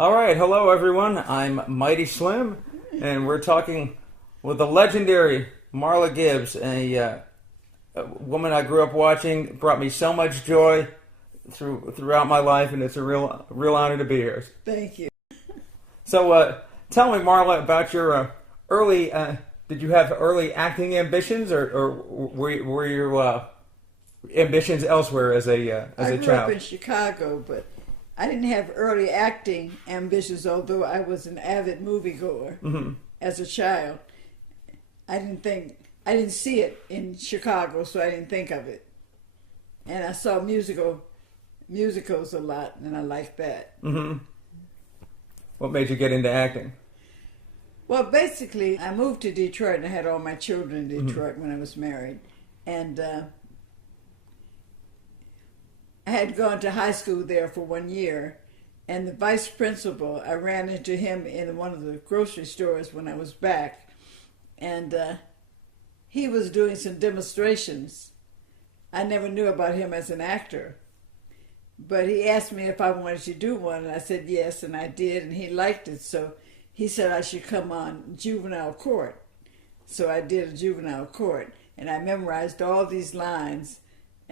All right, hello everyone. I'm Mighty Slim, and we're talking with the legendary Marla Gibbs, a woman I grew up watching. Brought me so much joy throughout my life, and it's a real honor to be here. Thank you. So, tell me, Marla, about your early. Did you have early acting ambitions, or were your ambitions elsewhere as a child? I grew up in Chicago, but I didn't have early acting ambitions, although I was an avid moviegoer as a child. I didn't see it in Chicago, so I didn't think of it. And I saw musicals a lot, and I liked that. Mm-hmm. What made you get into acting? Well, basically, I moved to Detroit, and I had all my children in Detroit when I was married. And I had gone to high school there for 1 year, and the vice principal, I ran into him in one of the grocery stores when I was back, and he was doing some demonstrations. I never knew about him as an actor, but he asked me if I wanted to do one, and I said yes, and I did, and he liked it, so he said I should come on juvenile court. So I did a juvenile court, and I memorized all these lines.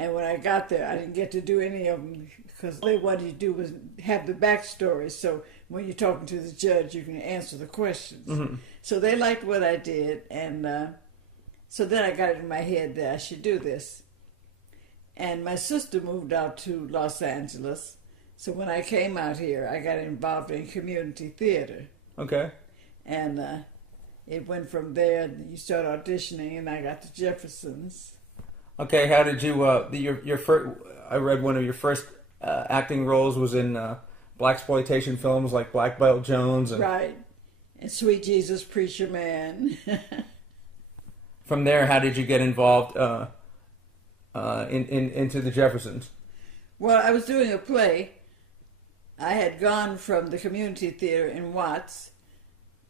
And when I got there, I didn't get to do any of them because all they wanted to do was have the backstory. So when you're talking to the judge, you can answer the questions. Mm-hmm. So they liked what I did. And so then I got it in my head that I should do this. And my sister moved out to Los Angeles. So when I came out here, I got involved in community theater. Okay. And it went from there. You start auditioning, and I got the Jeffersons. Okay, how did you? Your first. I read one of your first acting roles was in blaxploitation films like Black Belt Jones, and right, and Sweet Jesus Preacher Man. From there, how did you get involved into the Jeffersons? Well, I was doing a play. I had gone from the community theater in Watts,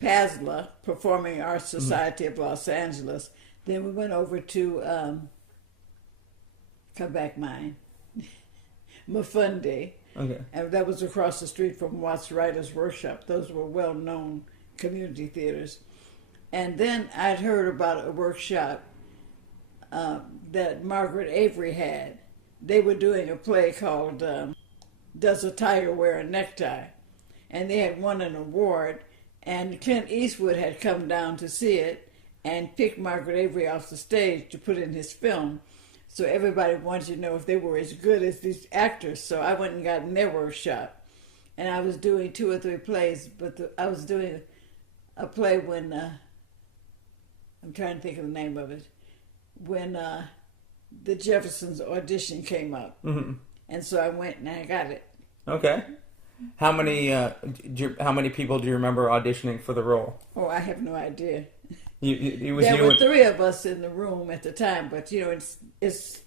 PASLA, Performing Arts Society of Los Angeles. Then we went over to Come Back Mine, Mafunde. Okay. And that was across the street from Watts Writers Workshop. Those were well-known community theaters. And then I'd heard about a workshop that Margaret Avery had. They were doing a play called Does a Tiger Wear a Necktie? And they had won an award, and Clint Eastwood had come down to see it and picked Margaret Avery off the stage to put in his film. So everybody wanted to know if they were as good as these actors. So I went and got in their workshop. And I was doing 2 or 3 plays, but I was doing a play when, I'm trying to think of the name of it, when the Jeffersons audition came up. Mm-hmm. And so I went and I got it. Okay. How many people do you remember auditioning for the role? Oh, I have no idea. There were 3 of us in the room at the time, but you know it's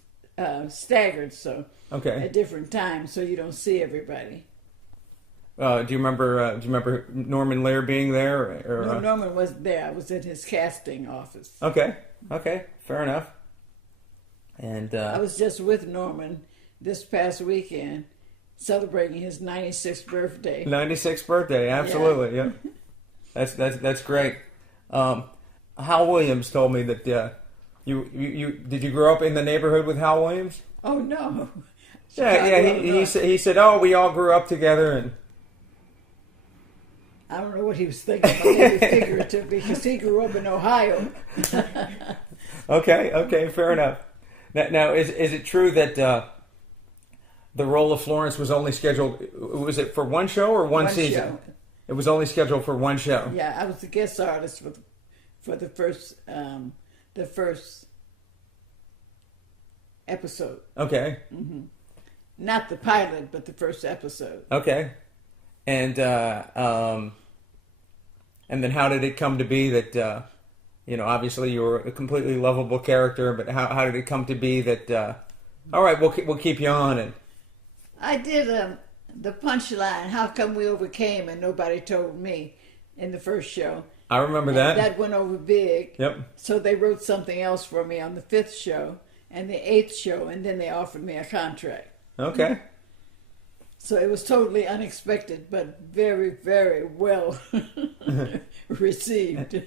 staggered, so okay, at different times, so you don't see everybody. Do you remember Norman Lear being there? No, Norman wasn't there. I was in his casting office. Okay, fair enough. And I was just with Norman this past weekend, celebrating his 96th birthday. 96th birthday, absolutely. Yeah. That's great. Hal Williams told me that you did you grow up in the neighborhood with Hal Williams? Oh no. He said, oh, we all grew up together, and I don't know what he was thinking, but maybe figurative, because he grew up in Ohio. Okay, fair enough. Now is it true that the role of Florence was only scheduled? Was it for one show or one season? Show. It was only scheduled for one show. Yeah, I was the guest artist for the first episode. Okay. Mm-hmm. Not the pilot, but the first episode. Okay. And then how did it come to be that obviously you were a completely lovable character, but how did it come to be that all right, we'll keep you on? And I did the punchline, how come we overcame and nobody told me, in the first show. I remember that. That went over big. Yep. So they wrote something else for me on the 5th show and the 8th show, and then they offered me a contract. Okay. So it was totally unexpected, but very, very well received.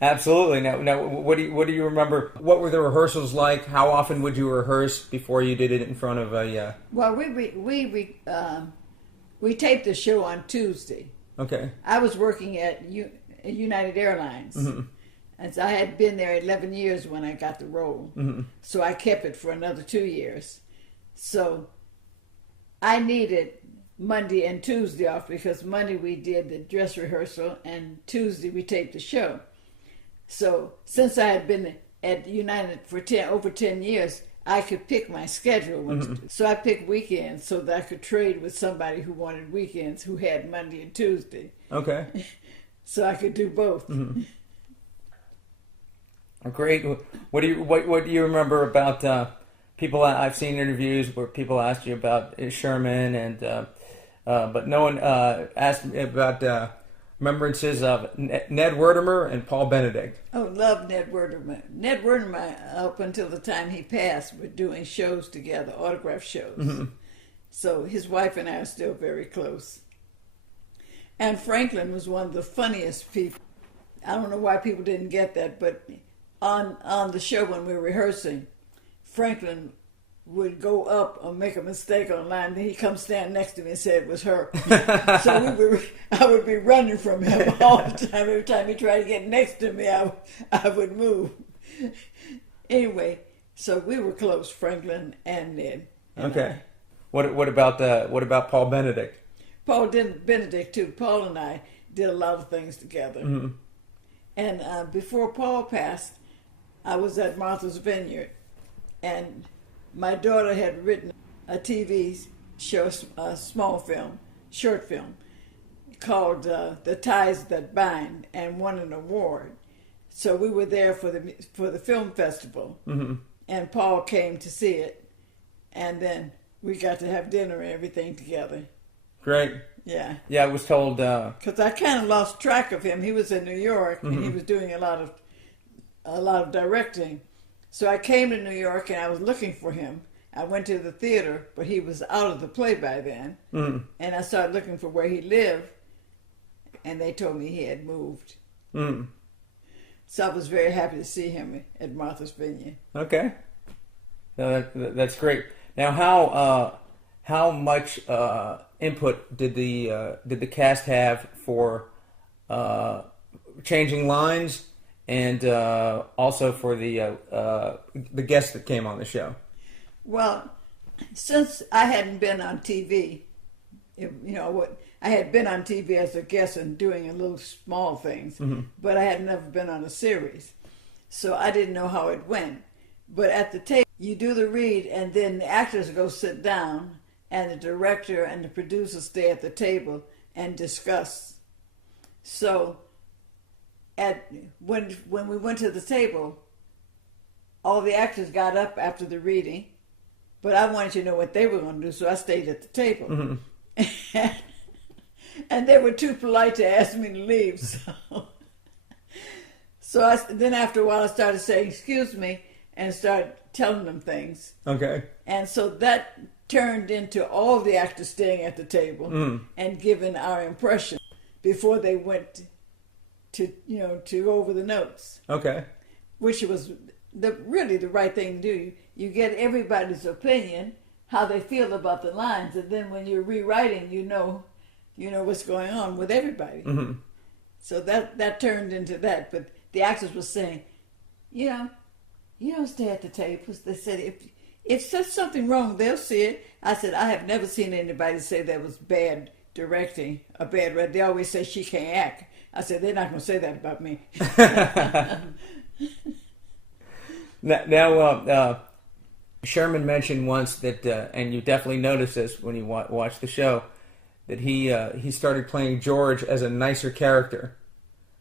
Absolutely. Now, what do you remember? What were the rehearsals like? How often would you rehearse before you did it in front of a? Well, we taped the show on Tuesday. Okay. I was working at United Airlines, and so I had been there 11 years when I got the role. So I kept it for another 2 years. So I needed Monday and Tuesday off because Monday we did the dress rehearsal and Tuesday we taped the show. So since I had been at United for over 10 years, I could pick my schedule. So I picked weekends so that I could trade with somebody who wanted weekends, who had Monday and Tuesday. Okay. So I could do both. Great. What do you remember about people? I've seen interviews where people asked you about Sherman, and but no one asked me about remembrances of Ned Werdimer and Paul Benedict. Oh, love Ned Werdimer. Ned Werdimer, up until the time he passed, were doing shows together, autograph shows. So his wife and I are still very close. And Franklin was one of the funniest people. I don't know why people didn't get that, but on the show when we were rehearsing, Franklin would go up or make a mistake on line, then he'd come stand next to me and say it was her. So I would be running from him all the time. Every time he tried to get next to me, I would move. Anyway, so we were close, Franklin and Ned. Okay. What about Paul Benedict? Paul Benedict too. Paul and I did a lot of things together. And before Paul passed, I was at Martha's Vineyard, and my daughter had written a TV show, a short film, called "The Ties That Bind," and won an award. So we were there for the film festival, and Paul came to see it, and then we got to have dinner and everything together. Great. Yeah. Yeah, I was told. Because I kind of lost track of him. He was in New York, and he was doing a lot of directing. So I came to New York, and I was looking for him. I went to the theater, but he was out of the play by then. And I started looking for where he lived, and they told me he had moved. So I was very happy to see him at Martha's Vineyard. Okay. No, that's great. Now, how much input did the cast have for changing lines, and also for the guests that came on the show? Well, since I hadn't been on TV, I had been on TV as a guest and doing a little small things, but I had never been on a series, so I didn't know how it went. But at the tape, you do the read, and then the actors go sit down, and the director and the producer stay at the table and discuss. So when we went to the table, all the actors got up after the reading, but I wanted to know what they were going to do, so I stayed at the table. And they were too polite to ask me to leave. So then after a while I started saying, "Excuse me," and started telling them things. Okay. And so that turned into all the actors staying at the table and giving our impression before they went to go over the notes. Okay. Which was really the right thing to do. You get everybody's opinion, how they feel about the lines, and then when you're rewriting, you know what's going on with everybody. So that turned into that. But the actors were saying, you don't stay at the tables. They said, if there's something wrong, they'll see it. I said, I have never seen anybody say that was bad directing, a bad writer. They always say she can't act. I said, they're not going to say that about me. Now, Sherman mentioned once that, and you definitely noticed this when you watched the show, that he started playing George as a nicer character.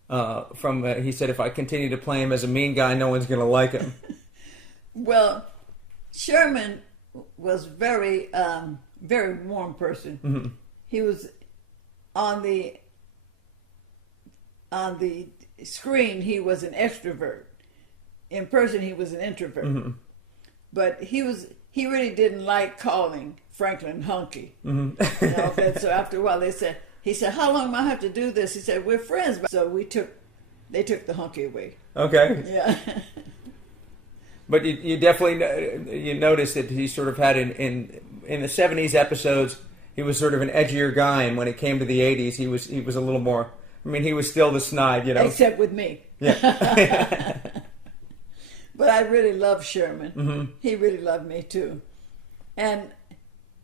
He said, if I continue to play him as a mean guy, no one's going to like him. Well, Sherman was very, very warm person. He was on the screen. He was an extrovert. In person, he was an introvert. But he he really didn't like calling Franklin hunky. Mm-hmm. You know, and so after a while he said, how long am I have to do this? He said, we're friends. So they took the hunky away. Okay. Yeah. But you definitely you noticed that he sort of had in the 70s episodes, he was sort of an edgier guy, and when it came to the 80s, he was a little more. I mean, he was still the snide, you know. Except with me. Yeah. But I really loved Sherman. Mm-hmm. He really loved me too, and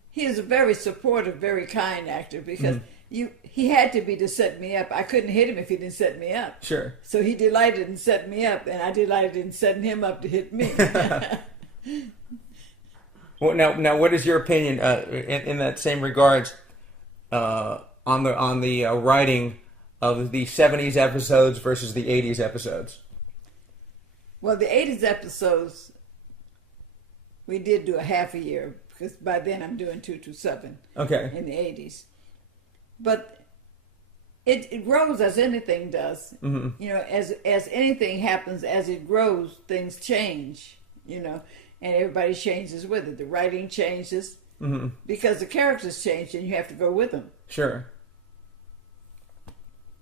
he is a very supportive, very kind actor because he had to be to set me up. I couldn't hit him if he didn't set me up. Sure. So he delighted in setting me up, and I delighted in setting him up to hit me. Well, now, what is your opinion in that same regards on the writing of the 70s episodes versus the 80s episodes? Well, the 80s episodes, we did do a half a year because by then I'm doing 227. Okay. In the 80s. But it grows as anything does. Mm-hmm. You know, as anything happens, as it grows, things change, you know, and everybody changes with it. The writing changes because the characters change and you have to go with them. Sure.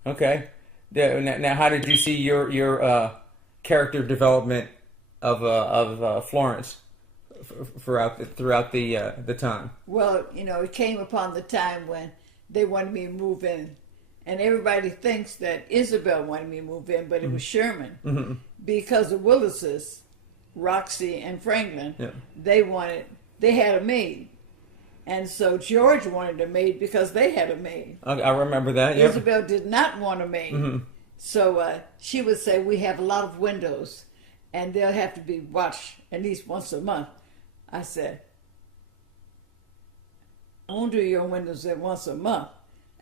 Okay. Now, how did you see your character development of Florence throughout the time? Well, you know, it came upon the time when they wanted me to move in, and everybody thinks that Isabel wanted me to move in, but it was Sherman because the Willises, Roxy and Franklin, they had a maid, and so George wanted a maid because they had a maid. I remember that. Yep. Isabel did not want a maid. So she would say, we have a lot of windows, and they'll have to be watched at least once a month. I said, I won't do your windows once a month.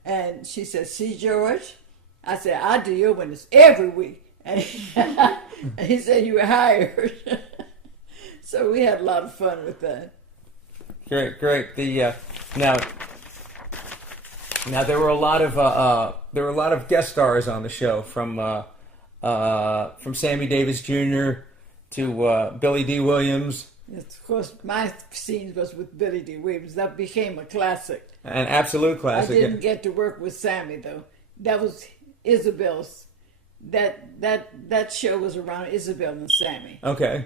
And she said, see, George? I said, I do your windows every week. And he said, you were hired. So we had a lot of fun with that. Great. Now there were a lot of guest stars on the show from Sammy Davis Jr. to Billy D. Williams. Yes, of course, my scenes was with Billy D. Williams. That became a classic. An absolute classic. I didn't get to work with Sammy though. That was Isabel's. That show was around Isabel and Sammy. Okay.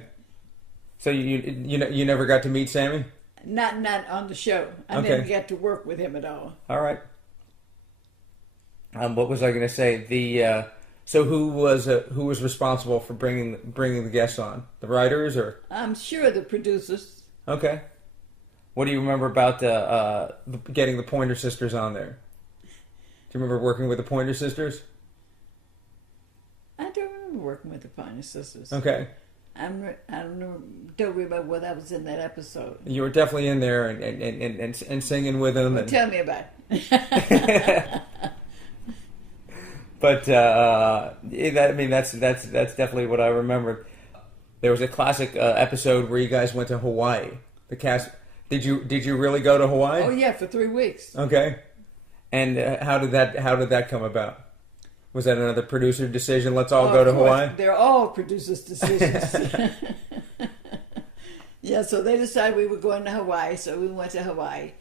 So you never got to meet Sammy? Not on the show. I didn't get to work with him at all. All right. What was I going to say? So who was responsible for bringing the guests on? The writers or? I'm sure the producers. Okay. What do you remember about getting the Pointer Sisters on there? Do you remember working with the Pointer Sisters? I don't remember working with the Pointer Sisters. Okay. I don't remember whether I was in that episode. You were definitely in there and singing with them. Well, tell me about it. But that's definitely what I remember. There was a classic episode where you guys went to Hawaii. The cast. Did you really go to Hawaii? Oh yeah, for 3 weeks. Okay. And how did that come about? Was that another producer decision? Let's all go to Hawaii. They're all producers' decisions. Yeah, so they decided we were going to Hawaii, so we went to Hawaii.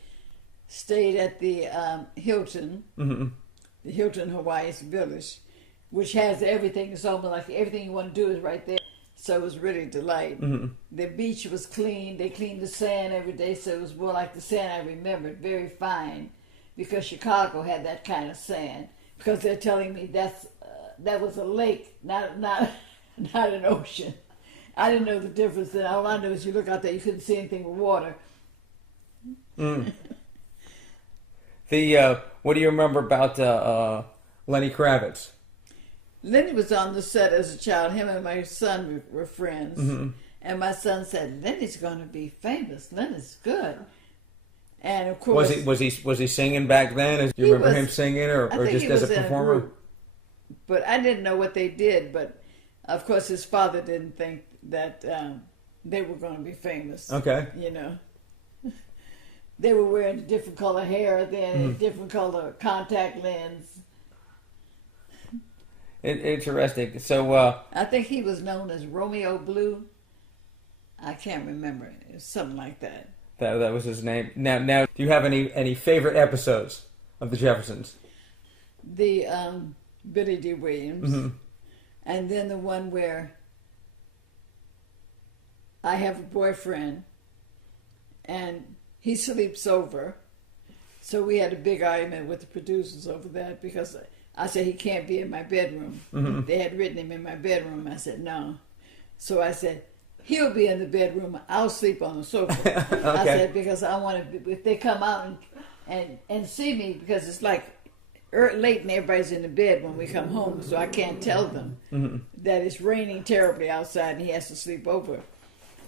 Stayed at the Hilton. Mm-hmm. The Hilton Hawaii's Village, which has everything. It's almost like everything you want to do is right there. So it was really a delight. Mm-hmm. The beach was clean. They cleaned the sand every day, so it was more like the sand I remembered, very fine, because Chicago had that kind of sand. Because they're telling me that was a lake, not an ocean. I didn't know the difference. And all I knew is you look out there, you couldn't see anything with water. Mm. What do you remember about Lenny Kravitz? Lenny was on the set as a child. Him and my son were friends. Mm-hmm. And my son said, Lenny's going to be famous. Lenny's good. And of course... Was he singing back then? Do you remember him singing or just as a performer? But I didn't know what they did. But of course his father didn't think that they were going to be famous. Okay. You know. They were wearing a different color hair then, a different color contact lens. Interesting. So I think he was known as Romeo Blue. I can't remember. It was something like that. That was his name. Now, do you have any favorite episodes of the Jeffersons? The Billy D. Williams, Mm-hmm. and then the one where I have a boyfriend, and he sleeps over. So we had a big argument with the producers over that because I said he can't be in my bedroom. Mm-hmm. They had written him in my bedroom. I said no. So I said, he'll be in the bedroom. I'll sleep on the sofa. Okay. I said, because I want to, if they come out and see me, because it's like late and everybody's in the bed when we come home, so I can't tell them that it's raining terribly outside and he has to sleep over.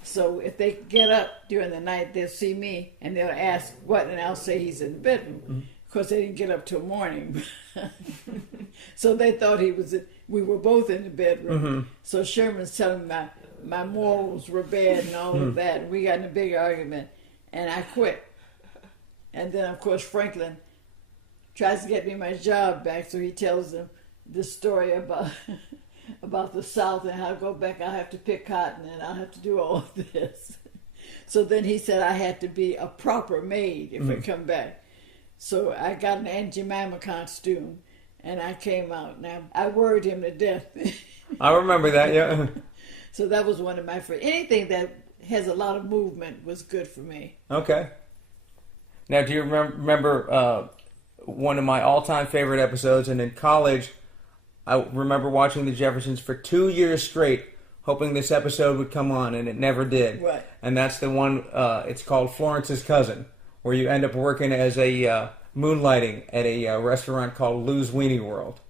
So if they get up during the night, they'll see me and they'll ask what, and I'll say he's in the bedroom. Of course, they didn't get up till morning. So they thought we were both in the bedroom. So Sherman's telling me my morals were bad and all of that. And we got in a big argument, and I quit. And then, of course, Franklin tries to get me my job back, so he tells them the story about the South and how to go back. I'll have to pick cotton and I'll have to do all of this. So then he said I had to be a proper maid if I come back. So I got an Aunt Jemima costume and I came out. Now I worried him to death. I remember that, yeah. So that was one of my favorite. Anything that has a lot of movement was good for me. Okay. Now, do you remember one of my all-time favorite episodes? And in college, I remember watching The Jeffersons for 2 years straight, hoping this episode would come on, and it never did. Right. And that's the one, it's called Florence's Cousin, where you end up working as a moonlighting at a restaurant called Lou's Weenie World.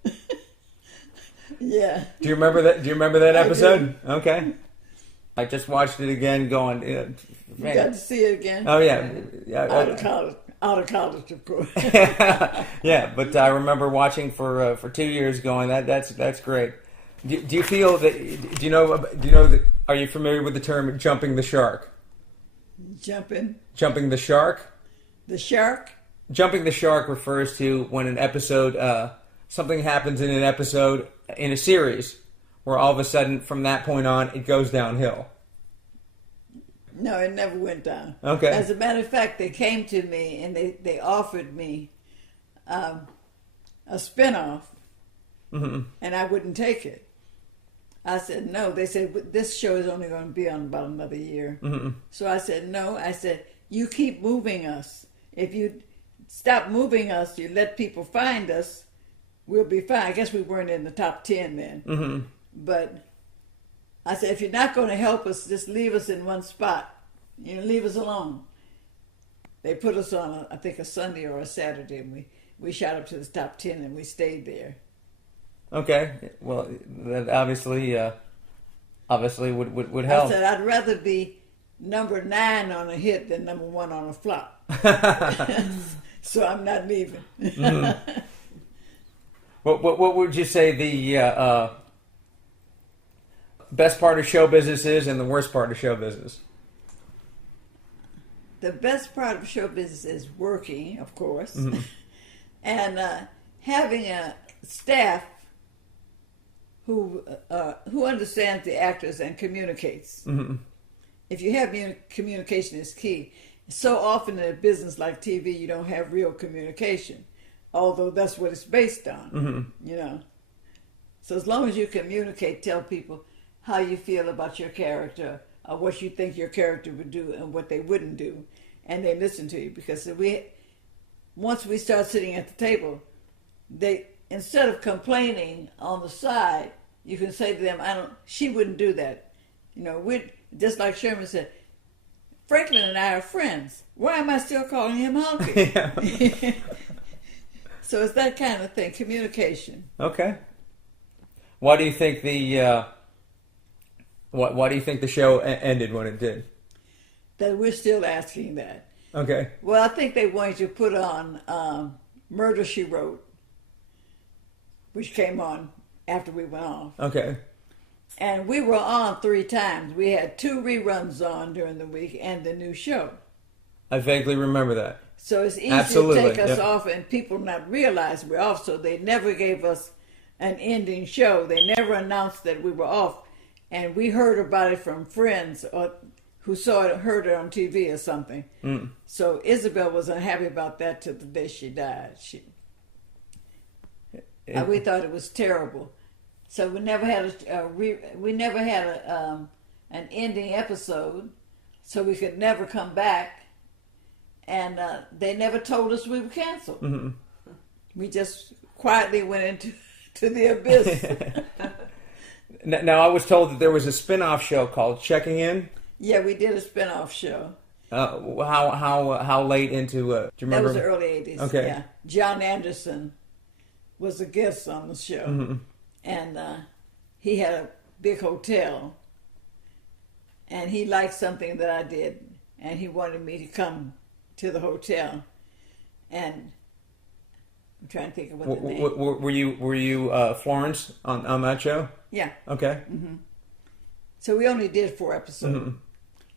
Yeah. Do you remember that? Do you remember that episode? I do. Okay. I just watched it again, going. You got to see it again. Oh yeah. Out of college, of course. Yeah, but I remember watching for 2 years, going that's great. Do you feel that? Do you know that? Are you familiar with the term jumping the shark? Jumping the shark. The shark. Jumping the shark refers to when an episode, something happens in an episode in a series, where all of a sudden, from that point on, it goes downhill. No, it never went down. Okay. As a matter of fact, they came to me and they offered me a spinoff, and I wouldn't take it. I said no. They said this show is only going to be on about another year. So I said no. I said you keep moving us. If you stop moving us, you let people find us, we'll be fine. I guess we weren't in the top 10 then. But I said, if you're not going to help us, just leave us in one spot. Leave us alone. They put us on, I think, a Sunday or a Saturday, and we shot up to the top 10, and we stayed there. Okay. Well, that obviously would help. I said, I'd rather be number 9 on a hit than number 1 on a flop. So I'm not leaving. What would you say the best part of show business is, and the worst part of show business? The best part of show business is working, of course, and having a staff who understands the actors and communicates. If you have communication is key. So often in a business like TV, you don't have real communication, although that's what it's based on. So as long as you communicate, tell people how you feel about your character, or what you think your character would do and what they wouldn't do, and they listen to you. Because once we start sitting at the table, they, instead of complaining on the side, you can say to them, she wouldn't do that. Just like Sherman said, Franklin and I are friends. Why am I still calling him Honky? So it's that kind of thing, communication. Okay. Why do you think why do you think the show ended when it did? That we're still asking that. Okay. Well, I think they wanted to put on Murder, She Wrote, which came on after we went off. Okay. And we were on 3 times. We had 2 reruns on during the week and the new show. I vaguely remember that. So it's easy Absolutely. to take us off and people not realize we're off. So they never gave us an ending show. They never announced that we were off. And we heard about it from friends who heard it on TV or something. Mm. So Isabel was unhappy about that till the day she died. We thought it was terrible. So we never had an ending episode, so we could never come back. And they never told us we were canceled. Mm-hmm. We just quietly went into the abyss. Now, I was told that there was a spin-off show called Checking In. Yeah, we did a spin-off show. How late into? Do you remember? That was the early 80s. Okay. Yeah. John Anderson was a guest on the show. Mm-hmm. And he had a big hotel. And he liked something that I did. And he wanted me to come to the hotel. And I'm trying to think of what the name. Were you Florence on that show? Yeah. Okay. Mm-hmm. So we only did 4 episodes. Mm-hmm.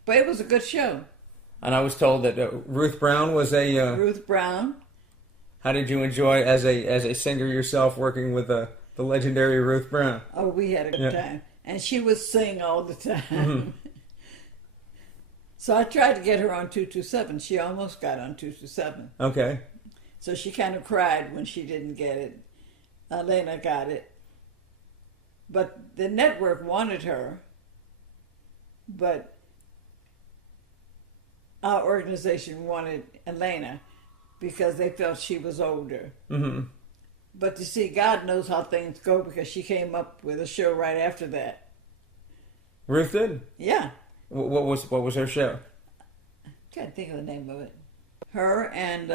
But it was a good show. And I was told that Ruth Brown was a... Ruth Brown. How did you enjoy, as a singer yourself, working with the legendary Ruth Brown? Oh, we had a good time. And she would sing all the time. Mm-hmm. So I tried to get her on 227. She almost got on 227. Okay. So she kind of cried when she didn't get it. Elena got it. But the network wanted her. But our organization wanted Elena because they felt she was older. Mm-hmm. But you see, God knows how things go because she came up with a show right after that. Ruth did? Yeah. What was her show? I'm trying to think of the name of it. Her and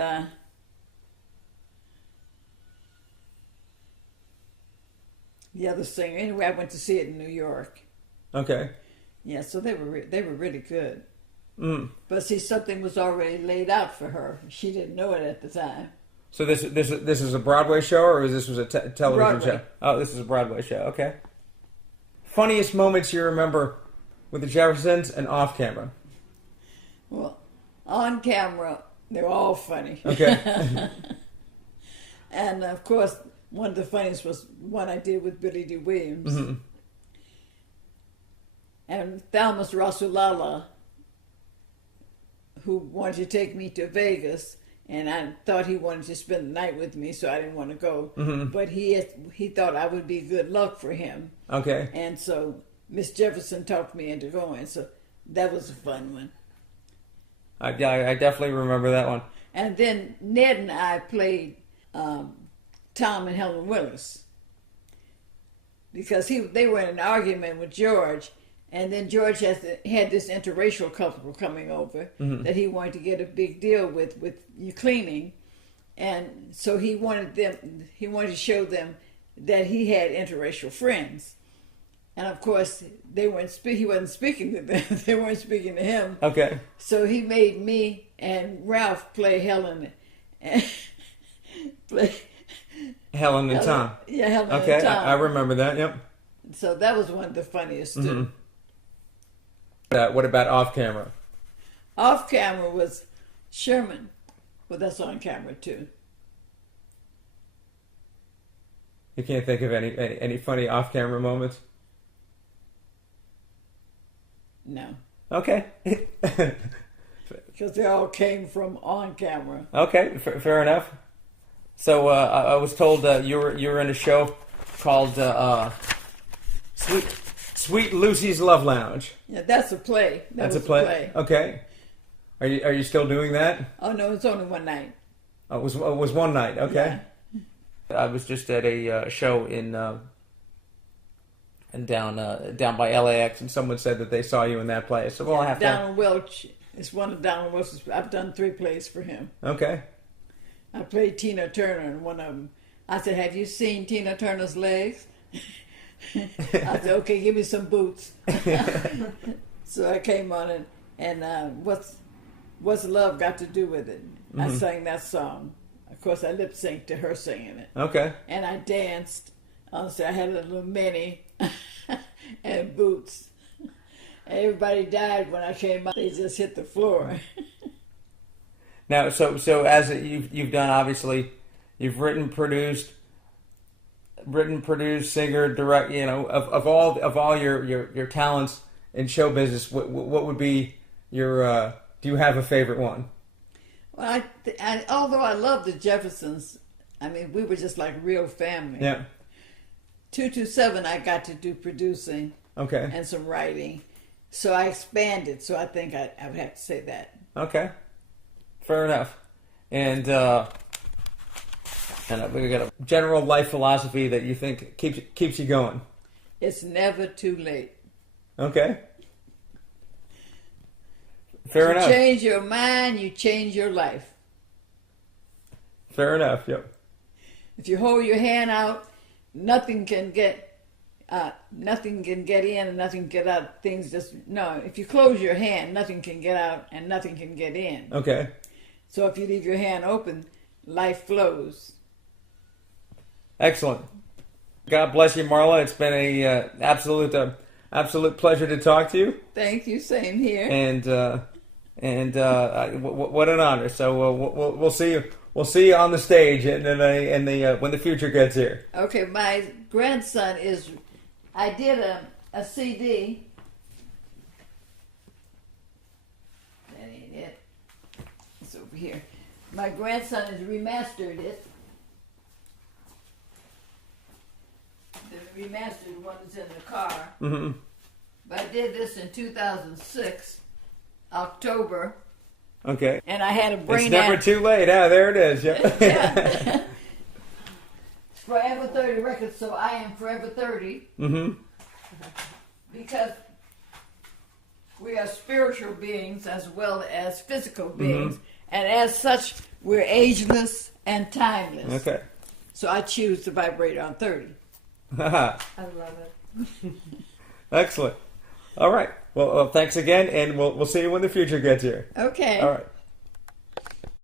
the other singer. Anyway, I went to see it in New York. Okay. Yeah, so they were really good. Mm. But see, something was already laid out for her. She didn't know it at the time. So this is a Broadway show, or this was a television Broadway. show? Oh, this is a Broadway show. Okay. Funniest moments you remember with the Jeffersons and off camera? Well, on camera, they're all funny. Okay. And of course, one of the funniest was one I did with Billy D. Williams. Mm-hmm. And Thalmus Rasulala, who wanted to take me to Vegas, and I thought he wanted to spend the night with me, so I didn't want to go. Mm-hmm. But he thought I would be good luck for him. Okay. And so Miss Jefferson talked me into going, so that was a fun one. I definitely remember that one. And then Ned and I played Tom and Helen Willis because they were in an argument with George, and then George had this interracial couple coming over Mm-hmm. that he wanted to get a big deal with you cleaning, and so he wanted to show them that he had interracial friends, and of course he wasn't speaking to them. They weren't speaking to him. Okay. So he made me and Ralph play Helen and play Helen and Tom. Yeah, Helen Okay, and Tom. I remember that. Yep. So that was one of the funniest too. Mm-hmm. What about off camera? Off camera was Sherman. Well, that's on camera too. You can't think of any funny off camera moments? No, Okay. because they all came from on camera. Okay, fair enough. So I was told you were in a show called Sweet Lucy's Love Lounge. Yeah, that's a play. That's a play. Okay. Are you still doing that? Oh no, it's only one night. Oh, it was one night. Okay. Yeah. I was just at a show in down by LAX, and someone said that they saw you in that play. So I have to. Donald Welch is one of Donald Welch's. I've done 3 plays for him. Okay. I played Tina Turner in one of them. I said, "Have you seen Tina Turner's legs?" I said, "Okay, give me some boots." So I came on it, and what's love got to do with it? Mm-hmm. I sang that song. Of course, I lip synced to her singing it. Okay. And I danced. Honestly, I had a little mini and boots. And everybody died when I came out. They just hit the floor. Now, so as you've done, obviously, you've written, produced, singer, direct. You know, of all your talents in show business, what would be do you have a favorite one? Well, although I love the Jeffersons, I mean, we were just like real family. Yeah. 227, I got to do producing Okay. and some writing. So I expanded, so I think I would have to say that. Okay. Fair enough. And we got a general life philosophy that you think keeps you going. It's never too late. Okay. Fair enough. You change your mind, you change your life. Fair enough. Yep. If you hold your hand out, nothing can get in and nothing can get out. Things just no. If you close your hand, nothing can get out and nothing can get in. Okay. So if you leave your hand open, life flows. Excellent. God bless you, Marla. It's been a absolute pleasure to talk to you. Thank you. Same here. And what an honor. So we'll see you. We'll see you on the stage when the future gets here. Okay, my grandson is. I did a CD. That ain't it. It's over here. My grandson has remastered it. The remastered one is in the car. Mm-hmm. But I did this in 2006, October. Okay. And I had a brain. It's never too late. Ah, there it is. Yep. Yeah. Forever 30 Records, so I am Forever 30. Mm-hmm. Because we are spiritual beings as well as physical beings. Mm-hmm. And as such, we're ageless and timeless. Okay. So I choose to vibrate on 30. I love it. Excellent. All right. Well, thanks again, and we'll see you when the future gets here. Okay. All right.